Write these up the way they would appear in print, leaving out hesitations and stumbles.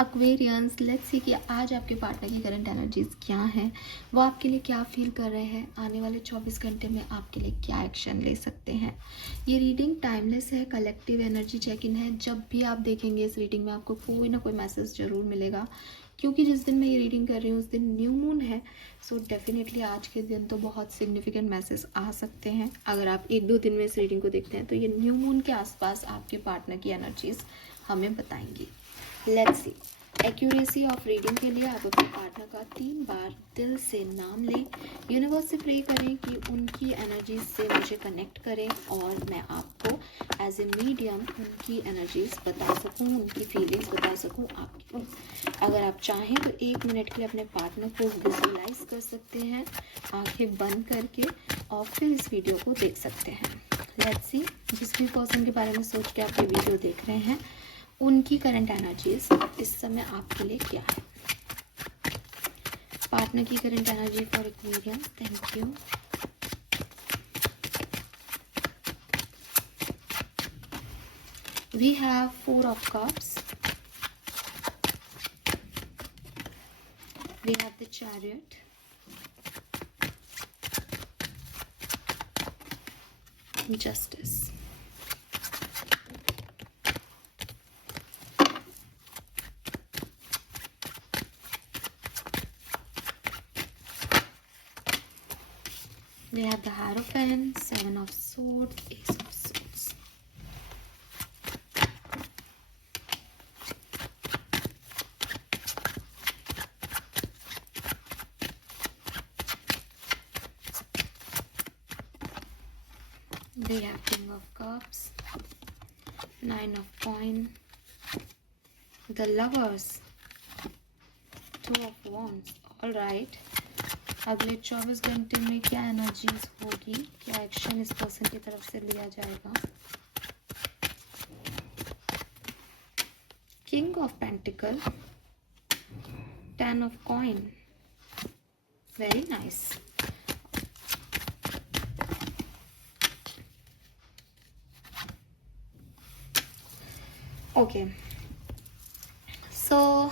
Aquarians, let's see कि आज आपके पार्टनर की करंट एनर्जीज क्या हैं, वो आपके लिए क्या फील कर रहे हैं, आने वाले 24 घंटे में आपके लिए क्या एक्शन ले सकते हैं। ये रीडिंग टाइमलेस है, कलेक्टिव एनर्जी चेक इन है। जब भी आप देखेंगे इस रीडिंग में आपको कोई ना कोई मैसेज ज़रूर मिलेगा, क्योंकि जिस दिन मैं ये रीडिंग कर रही हूँ उस दिन न्यू मून है। सो डेफिनेटली आज के दिन तो बहुत सिग्निफिकेंट मैसेज आ सकते हैं। अगर आप 1-2 दिन में इस रीडिंग को देखते हैं तो ये न्यू मून के आसपास आपके पार्टनर की एनर्जीज हमें बताएंगी। Let's see. Accuracy of reading के लिए आप अपने पार्टनर का 3 बार दिल से नाम लें, यूनिवर्स से प्रे करें कि उनकी एनर्जीज से मुझे कनेक्ट करें और मैं आपको एज ए मीडियम उनकी एनर्जीज बता सकूं, उनकी फीलिंग्स बता सकूं आपको। अगर आप चाहें तो 1 मिनट के लिए अपने पार्टनर को विजुअलाइज कर सकते हैं आंखें बंद करके, और फिर इस वीडियो को देख सकते हैं। लेट्स सी, जिस भी पर्सन के बारे में सोच के आप ये वीडियो देख रहे हैं उनकी करंट एनर्जीज इस समय आपके लिए क्या है। पार्टनर की current energy for Aquarians, thank you. We have 4 of cups, we have the chariot, justice, we have the Hierophant, 7 of Swords, Ace of Swords. We have King of Cups, 9 of Coins, the Lovers, 2 of Wands. All right. अगले 24 घंटे में क्या energies होगी, क्या action इस person की तरफ से लिया जाएगा। King of pentacle, 10 of coin, very nice. Okay, so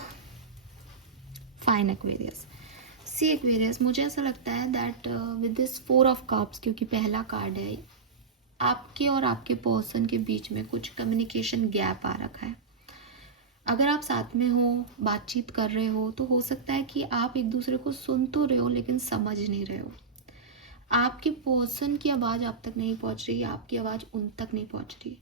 fine Aquarius. See Aquarius, मुझे ऐसा लगता है that with this 4 of cups, क्योंकि पहला कार्ड है, आपके और आपके पर्सन के बीच में कुछ कम्युनिकेशन गैप आ रखा है। अगर आप साथ में हो, बातचीत कर रहे हो, तो हो सकता है कि आप एक दूसरे को सुन तो रहे हो लेकिन समझ नहीं रहे हो। आपके पर्सन की आवाज़ आप तक नहीं पहुंच रही, आपकी आवाज़ उन तक नहीं पहुंच रही।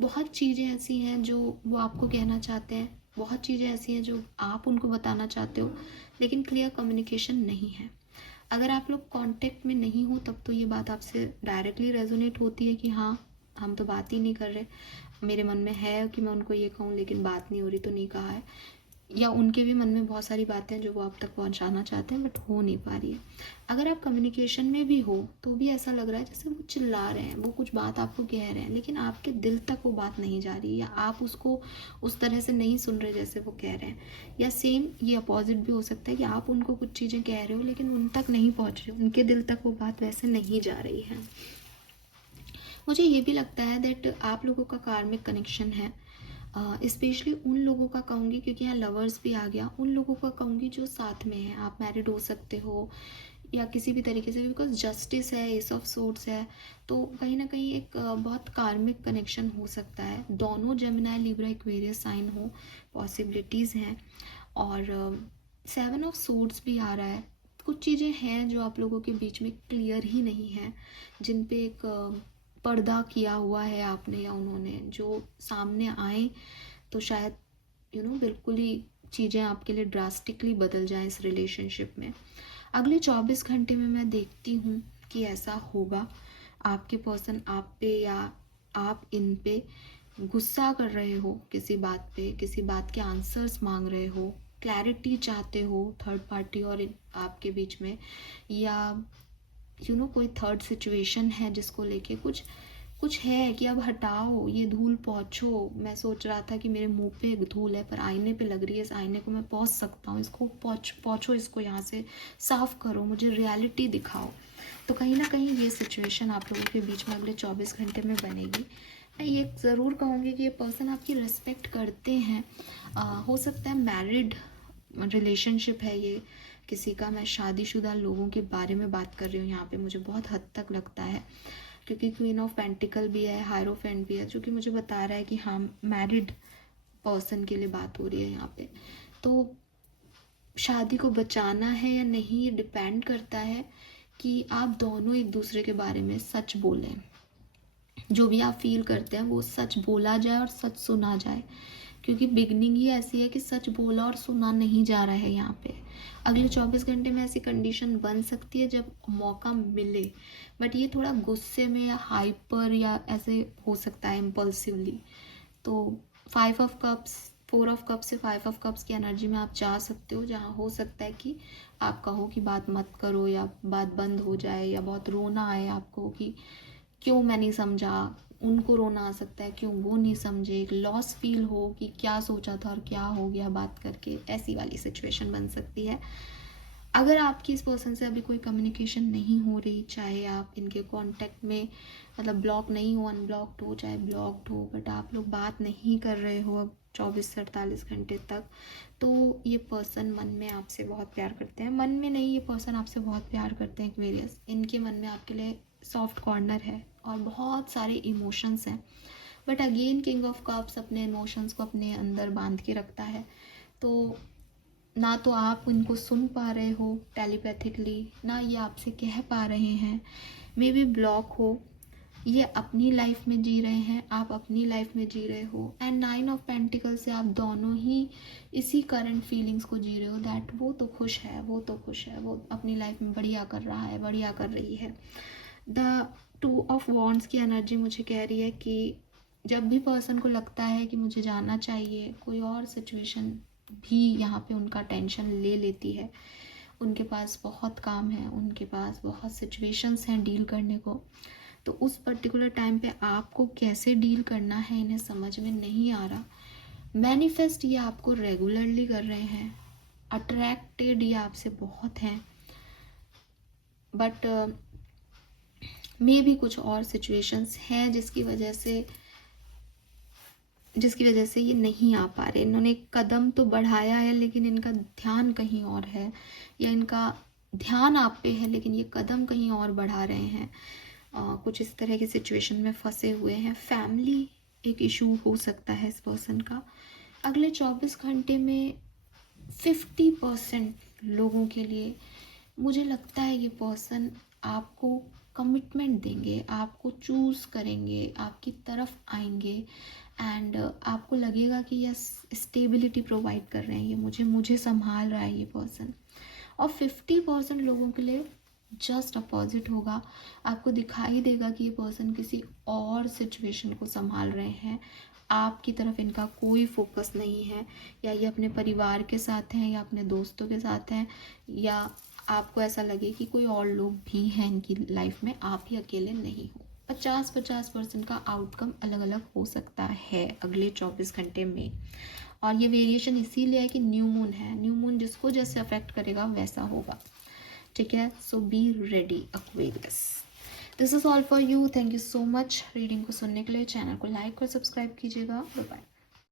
बहुत चीज़ें ऐसी हैं जो वो आपको कहना चाहते हैं, बहुत चीज़ें ऐसी हैं जो आप उनको बताना चाहते हो, लेकिन क्लियर कम्युनिकेशन नहीं है। अगर आप लोग कांटेक्ट में नहीं हो तब तो ये बात आपसे डायरेक्टली रेजोनेट होती है कि हाँ, हम तो बात ही नहीं कर रहे, मेरे मन में है कि मैं उनको ये कहूँ लेकिन बात नहीं हो रही तो नहीं कहा है, या उनके भी मन में बहुत सारी बातें हैं जो वो आप तक पहुंचाना चाहते हैं बट हो नहीं पा रही है। अगर आप कम्युनिकेशन में भी हो तो भी ऐसा लग रहा है जैसे वो चिल्ला रहे हैं, वो कुछ बात आपको कह रहे हैं लेकिन आपके दिल तक वो बात नहीं जा रही, या आप उसको उस तरह से नहीं सुन रहे जैसे वो कह रहे हैं। या सेम ये अपोजिट भी हो सकता है कि आप उनको कुछ चीज़ें कह रहे हो लेकिन उन तक नहीं पहुँच रही, उनके दिल तक वो बात वैसे नहीं जा रही है। मुझे ये भी लगता है दैट आप लोगों का कार्मिक कनेक्शन है, स्पेशली उन लोगों का कहूँगी, क्योंकि यहाँ लवर्स भी आ गया, उन लोगों का कहूँगी जो साथ में हैं। आप मैरिड हो सकते हो या किसी भी तरीके से, बिकॉज जस्टिस है, एस ऑफ सोर्ड्स है, तो कहीं ना कहीं एक बहुत कार्मिक कनेक्शन हो सकता है। दोनों जेमिनी, लिब्रा, एक्वेरियस साइन हो, पॉसिबिलिटीज़ हैं। और 7 ऑफ सोर्ड्स भी आ रहा है। कुछ चीज़ें हैं जो आप लोगों के बीच में क्लियर ही नहीं है, जिन पे एक पर्दा किया हुआ है आपने या उन्होंने, जो सामने आए तो शायद बिल्कुल ही चीज़ें आपके लिए ड्रास्टिकली बदल जाएं इस रिलेशनशिप में। अगले 24 घंटे में मैं देखती हूँ कि ऐसा होगा। आपके पर्सन आप पे या आप इन पे गुस्सा कर रहे हो किसी बात पे, किसी बात के आंसर्स मांग रहे हो, क्लैरिटी चाहते हो थर्ड पार्टी और आपके बीच में, या कोई थर्ड सिचुएशन है जिसको लेके कुछ है कि अब हटाओ ये धूल, पोंछो। मैं सोच रहा था कि मेरे मुंह पे एक धूल है पर आईने पे लग रही है, इस आईने को मैं पोंछ सकता हूँ, इसको पोंछो, इसको यहाँ से साफ करो, मुझे रियलिटी दिखाओ। तो कहीं ना कहीं ये सिचुएशन आप लोगों के बीच में अगले 24 घंटे में बनेगी। मैं ये ज़रूर कहूँगी कि ये पर्सन आपकी रिस्पेक्ट करते हैं। हो सकता है मैरिड रिलेशनशिप है ये किसी का। मैं शादीशुदा लोगों के बारे में बात कर रही हूँ यहाँ पे, मुझे बहुत हद तक लगता है, क्योंकि क्वीन ऑफ पेंटिकल भी है, हायरोफेंट भी है, जो कि मुझे बता रहा है कि हाँ मैरिड पर्सन के लिए बात हो रही है यहाँ पे। तो शादी को बचाना है या नहीं, ये डिपेंड करता है कि आप दोनों एक दूसरे के बारे में सच बोलें। जो भी आप फील करते हैं वो सच बोला जाए और सच सुना जाए, क्योंकि बिगनिंग ही ऐसी है कि सच बोला और सुना नहीं जा रहा है यहाँ पे। अगले 24 घंटे में ऐसी कंडीशन बन सकती है जब मौका मिले, बट ये थोड़ा गुस्से में या हाइपर या ऐसे हो सकता है इम्पल्सिवली। तो 5 ऑफ कप्स, 4 ऑफ कप्स से 5 ऑफ कप्स की एनर्जी में आप जा सकते हो, जहाँ हो सकता है कि आप कहो कि बात मत करो या बात बंद हो जाए, या बहुत रोना आए आपको कि क्यों मैं नहीं समझा। उनको रोना आ सकता है क्यों वो नहीं समझे, एक लॉस फील हो कि क्या सोचा था और क्या हो गया बात करके, ऐसी वाली सिचुएशन बन सकती है। अगर आपकी इस पर्सन से अभी कोई कम्युनिकेशन नहीं हो रही, चाहे आप इनके कांटेक्ट में मतलब ब्लॉक नहीं हो, अनब्लॉक्ड हो, चाहे ब्लॉक्ड हो, बट आप लोग बात नहीं कर रहे हो अब 24 से 48 घंटे तक, तो ये पर्सन मन में आपसे बहुत प्यार करते हैं। मन में नहीं, ये पर्सन आपसे बहुत प्यार करते हैं एक्वेरियस। इनके मन में आपके लिए सॉफ्ट कॉर्नर है और बहुत सारे इमोशंस हैं, but again king of cups अपने इमोशंस को अपने अंदर बांध के रखता है। तो ना तो आप उनको सुन पा रहे हो टेलीपैथिकली, ना ये आपसे कह पा रहे हैं, मे बी ब्लॉक हो। ये अपनी लाइफ में जी रहे हैं, आप अपनी लाइफ में जी रहे हो। एंड 9 ऑफ पेंटिकल से आप दोनों ही इसी करंट फीलिंग्स को जी रहे हो, दैट वो तो खुश है, वो तो खुश है, वो अपनी लाइफ में बढ़िया कर रहा है, बढ़िया कर रही है। द 2 ऑफ वॉन्ड्स की एनर्जी मुझे कह रही है कि जब भी पर्सन को लगता है कि मुझे जाना चाहिए, कोई और सिचुएशन भी यहाँ पे उनका टेंशन ले लेती है। उनके पास बहुत काम है, उनके पास बहुत सिचुएशंस हैं डील करने को, तो उस पर्टिकुलर टाइम पे आपको कैसे डील करना है इन्हें समझ में नहीं आ रहा। मैनिफेस्ट ये आपको रेगुलरली कर रहे हैं, अट्रैक्टेड ये आपसे बहुत हैं, बट मे भी कुछ और सिचुएशंस हैं जिसकी वजह से ये नहीं आ पा रहे। इन्होंने एक कदम तो बढ़ाया है लेकिन इनका ध्यान कहीं और है, या इनका ध्यान आप पे है लेकिन ये कदम कहीं और बढ़ा रहे हैं। कुछ इस तरह की सिचुएशन में फंसे हुए हैं। फैमिली एक इशू हो सकता है इस पर्सन का। अगले 24 घंटे में 50% लोगों के लिए मुझे लगता है ये पर्सन आपको कमिटमेंट देंगे, आपको चूज़ करेंगे, आपकी तरफ आएंगे, एंड आपको लगेगा कि यस स्टेबिलिटी प्रोवाइड कर रहे हैं ये, मुझे संभाल रहा है ये पर्सन। और 50% लोगों के लिए जस्ट अपोजिट होगा। आपको दिखाई देगा कि ये पर्सन किसी और सिचुएशन को संभाल रहे हैं, आपकी तरफ इनका कोई फोकस नहीं है, या ये अपने परिवार के साथ हैं या अपने दोस्तों के साथ हैं, या आपको ऐसा लगे कि कोई और लोग भी हैं इनकी लाइफ में, आप ही अकेले नहीं हो। 50-50% का आउटकम अलग अलग हो सकता है अगले 24 घंटे में। और ये वेरिएशन इसीलिए है कि न्यू मून है, न्यू मून जिसको जैसे अफेक्ट करेगा वैसा होगा, ठीक है। So be ready Aquarius. This is all for you. Thank you so much reading को सुनने के लिए। चैनल को लाइक और सब्सक्राइब कीजिएगा। Bye bye.